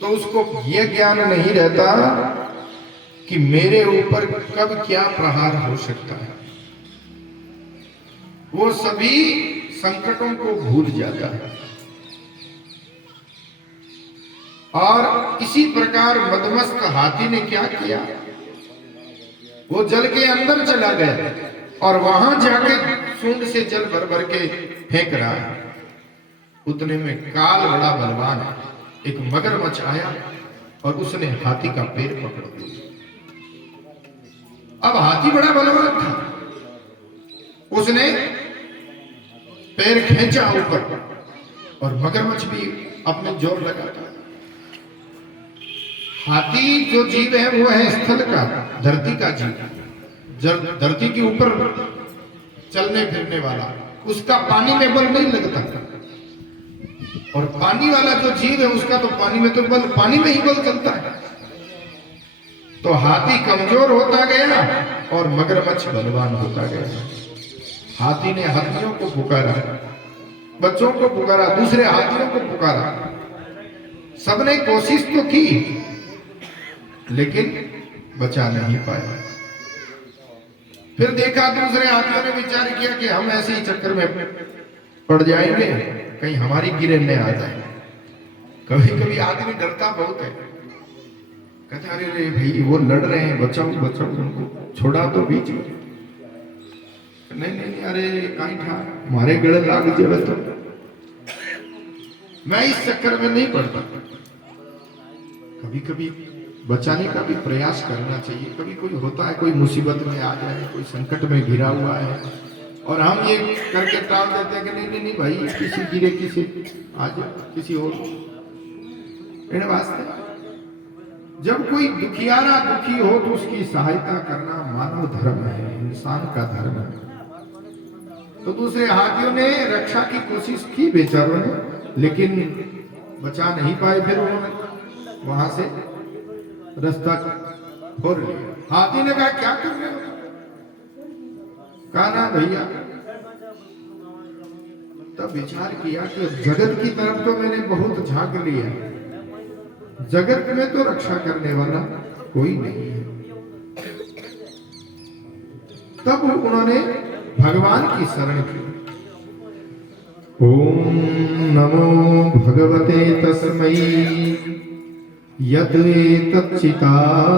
तो उसको यह ज्ञान नहीं रहता कि मेरे ऊपर कब क्या प्रहार हो सकता है। वो सभी संकटों को भूल जाता है। और इसी प्रकार मदमस्त हाथी ने क्या किया, वो जल के अंदर चला गया और वहां जाके सूंड से जल भर भर के फेंक रहा है। उतने में काल बड़ा बलवान एक मगरमच्छ आया और उसने हाथी का पैर पकड़ लिया। अब हाथी बड़ा बलवान था, उसने पैर खींचा ऊपर और मगरमच्छ भी अपने जोर लगाता। हाथी जो जीव है वो है स्थल का, धरती का जीव, धरती के ऊपर चलने फिरने वाला, उसका पानी में बल नहीं लगता। और पानी वाला जो जीव है उसका तो पानी में तो बल, पानी में ही बल चलता है। तो हाथी कमजोर होता गया और मगरमच्छ बलवान होता गया। हाथी ने हाथियों को पुकारा, बच्चों को पुकारा, दूसरे हाथियों को पुकारा, सबने कोशिश तो की लेकिन बचा नहीं पाया। फिर देखा दूसरे हाथियों ने विचार किया कि हम ऐसे ही चक्कर में पड़ जाएंगे, कहीं हमारी गिरे न आ जाए। कभी कभी आदमी डरता बहुत है, कहते अरे रे भाई वो लड़ रहे हैं, बचाओ बचाओ उनको, छोड़ा तो बीच में। नहीं नहीं नहीं, अरे कहीं था मारे गड़े लाग जाए तो मैं इस चक्कर में नहीं पड़ता। कभी कभी बचाने का भी प्रयास करना चाहिए। कभी कोई होता है, कोई मुसीबत में आ जाए, कोई संकट में घिरा हुआ है और हम ये करके टाल देते हैं कि नहीं नहीं नहीं भाई किसी गिरे, किसी आ जाए, किसी और मेरे वास्ते। जब कोई दुखियारा दुखी हो तो उसकी सहायता करना मानव धर्म है, इंसान का धर्म है। तो दूसरे हाथियों ने रक्षा की कोशिश की बेचारों ने, लेकिन बचा नहीं पाए। फिर उन्होंने वहां से रास्ता छोड़ लिया। हाथी ने कहा क्या कर रहे हो? कहा ना भैया, तब विचार किया कि जगत की तरफ तो मैंने बहुत झांक लिया, जगत में तो रक्षा करने वाला कोई नहीं है। तब उन्होंने भगवान की शरण की। ओम नमो भगवते तस्मै यत् एतच्चिदात्मकं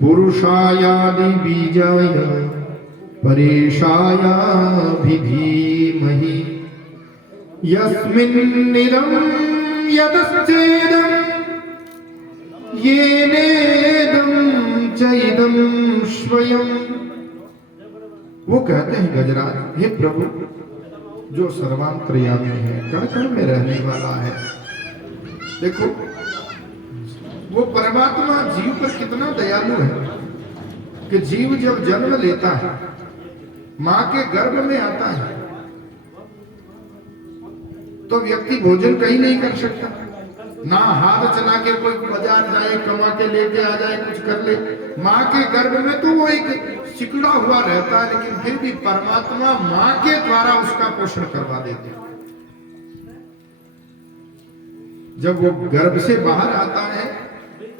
पुरुषायादि बीजाय परेशाय धीमहि यस्मिन्निदं यतश्चेदं येनेदं च इदं स्वयं। वो कहते हैं गजराज, हे प्रभु जो सर्वांतर्यामी है, कण कण में रहने वाला है। देखो वो परमात्मा जीव पर कितना दयालु है कि जीव जब जन्म लेता है, मां के गर्भ में आता है, तो व्यक्ति भोजन कहीं नहीं कर सकता, ना हाथ चला के कोई बाजार जाए, कमा के लेके आ जाए, कुछ कर ले। मां के गर्भ में तो वो एक सिकुड़ा हुआ रहता है, लेकिन फिर भी परमात्मा मां के द्वारा उसका पोषण करवा देते हैं। जब वो गर्भ से बाहर आता है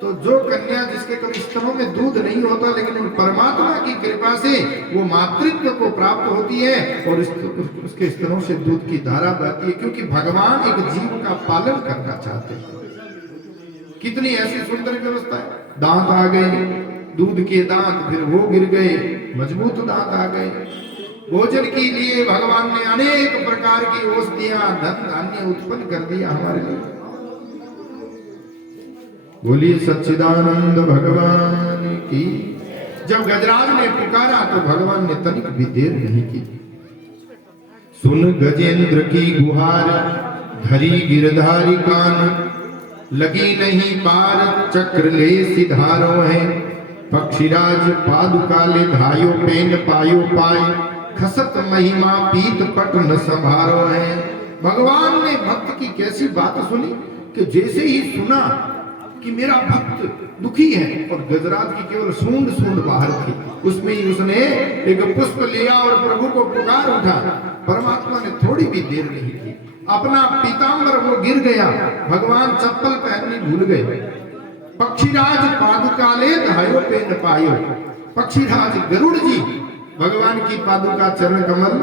तो जो कन्या जिसके कभी स्तनों में दूध नहीं होता, लेकिन परमात्मा की कृपा से वो मातृत्व को प्राप्त होती है और उसके स्तनों से दूध की धारा बहती है, क्योंकि भगवान एक जीव का पालन करना चाहते हैं। कितनी ऐसी सुंदर व्यवस्था है। दांत आ गए, दूध के दांत, फिर वो गिर गए, मजबूत दांत आ गए। भोजन के लिए भगवान ने अनेक प्रकार की औषधियां, धन धान्य उत्पन्न कर दिया हमारे लिए। बोलिए सच्चिदानंद भगवान की। जब गजराज ने पुकारा तो भगवान ने तनिक भी देर नहीं की। सुन गजेंद्र की गुहार, धरी गिरधारी कान, लगी नहीं पार चक्र ले सिधारो है। पक्षीराज पादुका ले धायो पेन पायो पाए, खसत महिमा पीत पट न संभारो है। भगवान ने भक्त की कैसी बात सुनी कि जैसे ही सुना कि मेरा भक्त दुखी है, और गजराज की केवल सूंड सूंड बाहर थी, उसमें ही उसने एक पुष्प लिया और प्रभु को पुकार उठा। परमात्मा ने थोड़ी भी देर नहीं की, अपना पीताम्बर वो गिर गया, भगवान चप्पल पहननी भूल गए। पक्षीराज पादुकाले धायो पे न पायो। पक्षीराज गरुड़ जी भगवान की पादुका चरण कमल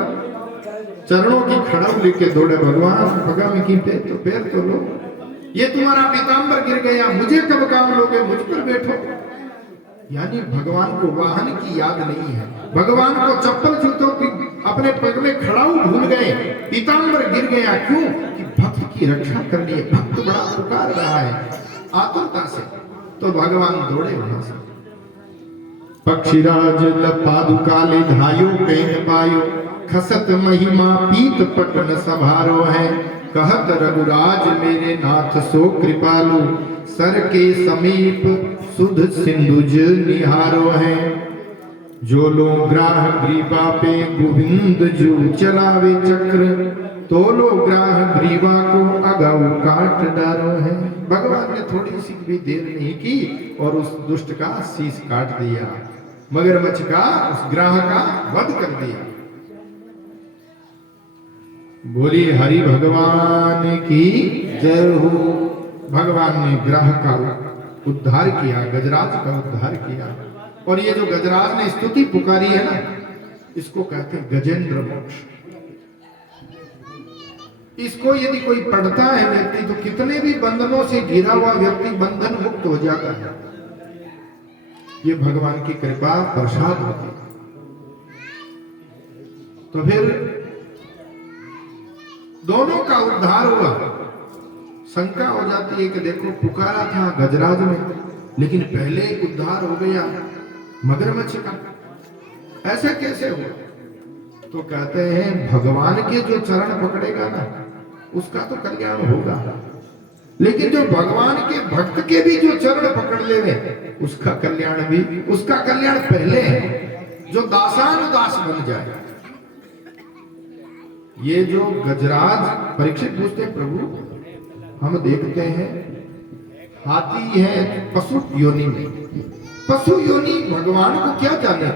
चरणों की खड़म लेके दौड़े, भगवान भगा में की तो पैर तो लो, ये तुम्हारा पीताम्बर गिर गया, मुझे कब काम लोगे, मुझ पर बैठो। यानी भगवान को वाहन की याद नहीं है, भगवान को चप्पल जूतों की अपने पग में खड़ाऊ भूल गए, पीताम्बर गिर गया। क्यों कि भक्त की रक्षा करनी है, भक्त बड़ा पुकार रहा है आतुरता से, तो भगवान दौड़े वहां से। पक्षीराज पादुकाले धायो कहीं पायो, खसत महिमा पीत पटन सभारो है। कहत रघुराज मेरे नाथ सो कृपालु, सर के समीप सुध सिंधुज निहारो है। जो लो ग्राह ग्रीवा पे गोविंद जू चलावे चक्र, तो लो ग्राह ग्रीवा को अगाऊ काट डारो है। भगवान ने थोड़ी सी भी देर नहीं की और उस दुष्ट का शीश काट दिया, मगरमच्छ का उस ग्राह का वध कर दिया। बोली हरि भगवान की जय हो। भगवान ने ग्राह का उद्धार किया, गजराज का उद्धार किया। और ये जो गजराज ने स्तुति पुकारी है ना, इसको कहते हैं गजेंद्र मोक्ष। इसको यदि कोई पढ़ता है व्यक्ति तो कितने भी बंधनों से घिरा हुआ व्यक्ति बंधन मुक्त हो जाता है। ये भगवान की कृपा प्रसाद होती है। तो फिर दोनों का उद्धार हुआ। शंका हो जाती है कि देखो पुकारा था गजराज ने, लेकिन पहले उद्धार हो गया मगरमच्छ का, ऐसा कैसे हुआ? तो कहते हैं भगवान के जो चरण पकड़ेगा ना उसका तो कल्याण होगा, लेकिन जो भगवान के भक्त के भी जो चरण पकड़ लेवे उसका कल्याण पहले है, जो दासानुदास बन जाए। ये जो गजराज परीक्षित पूछते प्रभु हम देखते हैं हाथी है पशु योनि में, पशु योनि भगवान को क्या जाने,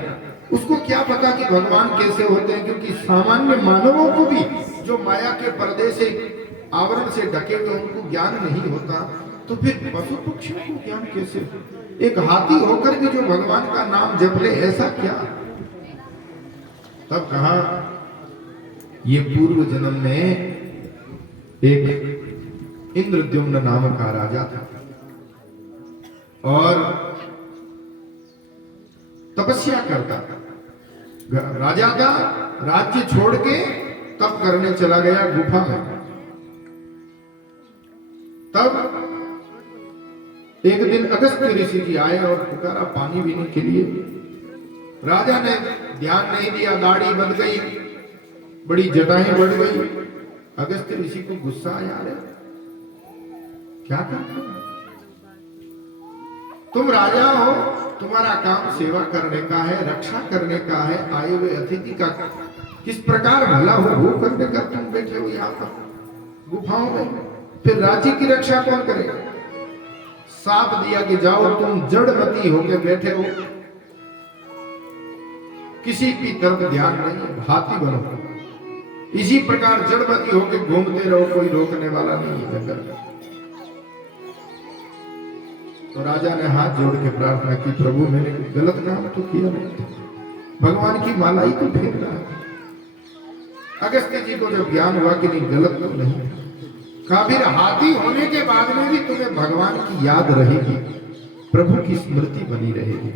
उसको क्या पता कि भगवान कैसे होते हैं, क्योंकि सामान्य मानवों को भी जो माया के पर्दे से आवरण से ढके हुए उनको ज्ञान नहीं होता, तो फिर पशु पक्षियों को ज्ञान कैसे? एक हाथी होकर भी जो भगवान का नाम जप ले, ऐसा क्या? तब कहा ये पूर्व जन्म में एक इंद्रद्युम्न नाम का राजा था और तपस्या करता था। राजा का राज्य छोड़ के तप करने चला गया गुफा में। तब एक दिन अगस्त्य ऋषि जी आए और पुकारा पानी पीने के लिए। राजा ने ध्यान नहीं दिया, दाढ़ी बंध गई, बड़ी जटाएं बढ़ गई। अगस्त्य ऋषि को गुस्सा आया, अरे क्या करते हो? तुम राजा हो, तुम्हारा काम सेवा करने का है, रक्षा करने का है, आए हुए अतिथि का किस प्रकार भला हो वो करने का तुम बैठे हो यहाँ पर गुफाओं में। फिर राज्य की रक्षा कौन करेगा? साप दिया कि जाओ तुम जड़मती होके बैठे हो, किसी की तरफ ध्यान नहीं, हाथी बनो, इसी प्रकार जड़मती होके घूमते रहो, कोई रोकने वाला नहीं है जंगल में। तो राजा ने हाथ जोड़ के प्रार्थना की, प्रभु मैंने गलत काम तो किया नहीं, भगवान की माला ही तो फेंक रहा है। अगस्त्य जी को जब ज्ञान हुआ कि नहीं गलत तो नहीं, कहा फिर हाथी होने के बाद में भी तुम्हें भगवान की याद रहेगी, प्रभु की स्मृति बनी रहेगी।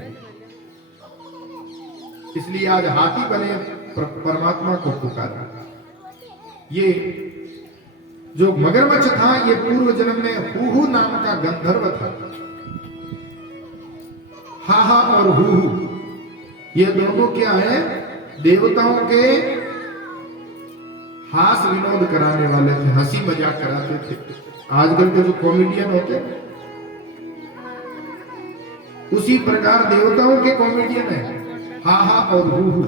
इसलिए आज हाथी बने परमात्मा को पुकारा। ये जो मगरमच्छ था ये पूर्व जन्म में हूहू नाम का गंधर्व था। हाहा और हूहू ये दोनों क्या है? देवताओं के हास विनोद कराने वाले थे, हंसी मजाक कराते थे। आजकल के जो कॉमेडियन होते हैं उसी प्रकार देवताओं के कॉमेडियन है हाहा और हूहू।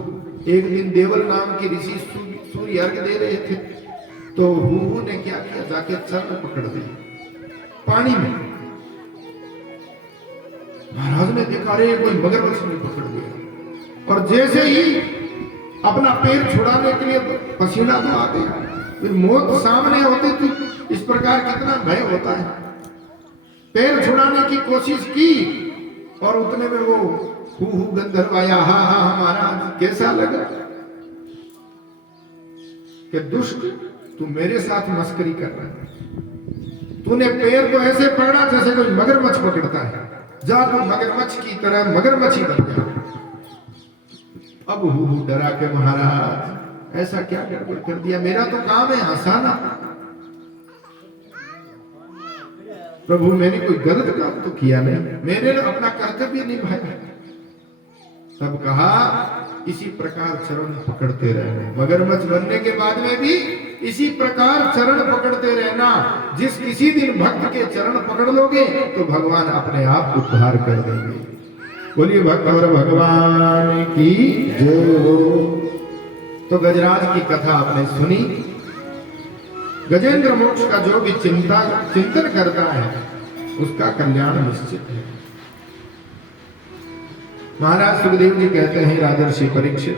एक दिन देवल नाम के ऋषि सूर्य अर्घ दे रहे थे, तो हूहू ने क्या किया, जाके चरण पकड़ दिए पानी में। महाराज ने देखा रे कोई मगरमच्छ ने पकड़ लिया, और जैसे ही अपना पैर छुड़ाने के लिए पसीना तो आ गया, मौत सामने होती तो इस प्रकार कितना भय होता है। पैर छुड़ाने की कोशिश की और उतने में वो हु गंधर्व आया, हा हा महाराज कैसा लगा कि दुष्ट तू मेरे साथ मस्करी कर रहा है, तूने पैर को ऐसे पकड़ा जैसे कोई मगरमच्छ पकड़ता है, जा तू मगरमच्छ की तरह मगरमच्छ बन गया। अब हु डरा के महाराज ऐसा क्या गड़बड़ कर दिया, मेरा तो काम है हंसाना, प्रभु मैंने कोई गलत काम तो किया नहीं, मैंने अपना कर्तव्य निभाया। तब कहा इसी प्रकार चरण पकड़ते रहना, मगरमच्छ बनने के बाद में भी इसी प्रकार चरण पकड़ते रहना। जिस किसी दिन भक्त के चरण पकड़ लोगे तो भगवान अपने आप उद्धार कर देंगे। बोलिए भक्त भगवान की जय। तो गजराज की कथा आपने सुनी। गजेंद्र मोक्ष का जो भी चिंतन करता है उसका कल्याण निश्चित है। महाराज सुखदेव जी कहते हैं राजर्षि परीक्षित,